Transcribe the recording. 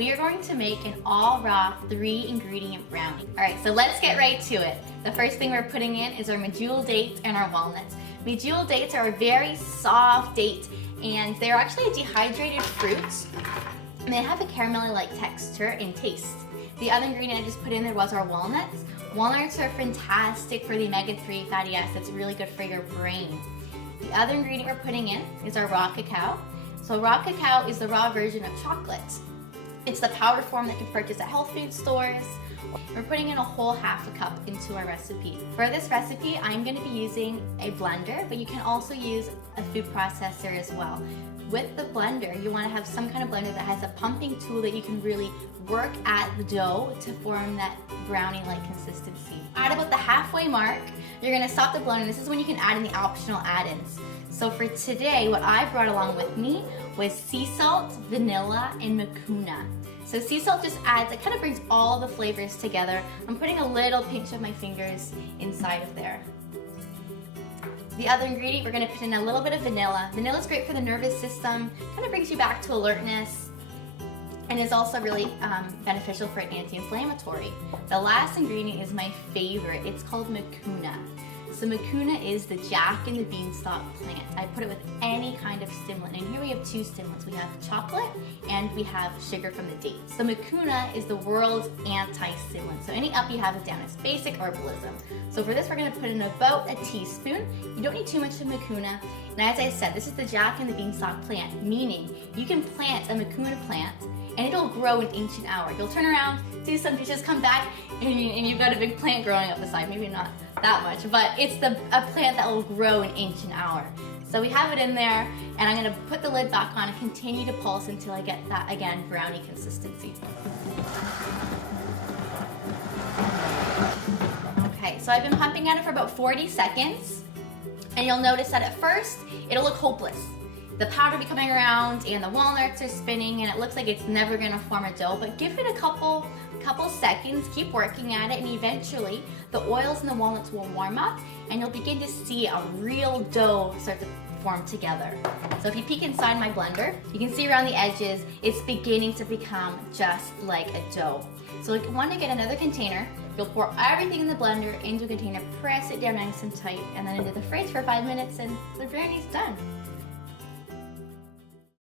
we are going to make an all raw 3-ingredient brownie. All right, so let's get right to it. The first thing we're putting in is our medjool dates and our walnuts. Medjool dates are a very soft date, and they're actually a dehydrated fruit, and they have a caramelly-like texture and taste. The other ingredient I just put in there was our walnuts. Walnuts are fantastic for the omega-3 fatty acids, really good for your brain. The other ingredient we're putting in is our raw cacao. So raw cacao is the raw version of chocolate. It's the powder form that you can purchase at health food stores. We're putting in a whole half a cup into our recipe. For this recipe, I'm going to be using a blender, but you can also use a food processor as well. With the blender, you want to have some kind of blender that has a pumping tool that you can really work at the dough to form that brownie-like consistency. At about the halfway mark, you're going to stop the blender. This is when you can add in the optional add-ins. So for today, what I brought along with me was sea salt, vanilla, and mucuna. So sea salt just adds, it kind of brings all the flavors together. I'm putting a little pinch of my fingers inside of there. The other ingredient, we're going to put in a little bit of vanilla. Vanilla is great for the nervous system, kind of brings you back to alertness, and is also really beneficial for an anti-inflammatory. The last ingredient is my favorite. It's called mucuna. So mucuna is the jack and the beanstalk plant. I put it with any kind of stimulant. And here we have 2 stimulants. We have chocolate and we have sugar from the dates. So mucuna is the world's anti-stimulant. So any up you have is down. It's basic herbalism. So for this, we're going to put in about a teaspoon. You don't need too much of mucuna. And as I said, this is the jack and the beanstalk plant, meaning you can plant a mucuna plant and it'll grow an inch an hour. You'll turn around, do some dishes, come back, and you've got a big plant growing up the side. Maybe not that much, but it's a plant that will grow an inch an hour. So we have it in there, and I'm gonna put the lid back on and continue to pulse until I get that, again, brownie consistency. Okay, so I've been pumping at it for about 40 seconds, and you'll notice that at first, it'll look hopeless. The powder will be coming around and the walnuts are spinning and it looks like it's never gonna form a dough, but give it a couple seconds, keep working at it, and eventually the oils and the walnuts will warm up and you'll begin to see a real dough start to form together. So if you peek inside my blender, you can see around the edges, it's beginning to become just like a dough. So you want to get another container, you'll pour everything in the blender into a container, press it down nice and tight, and then into the fridge for 5 minutes and the brownie's done.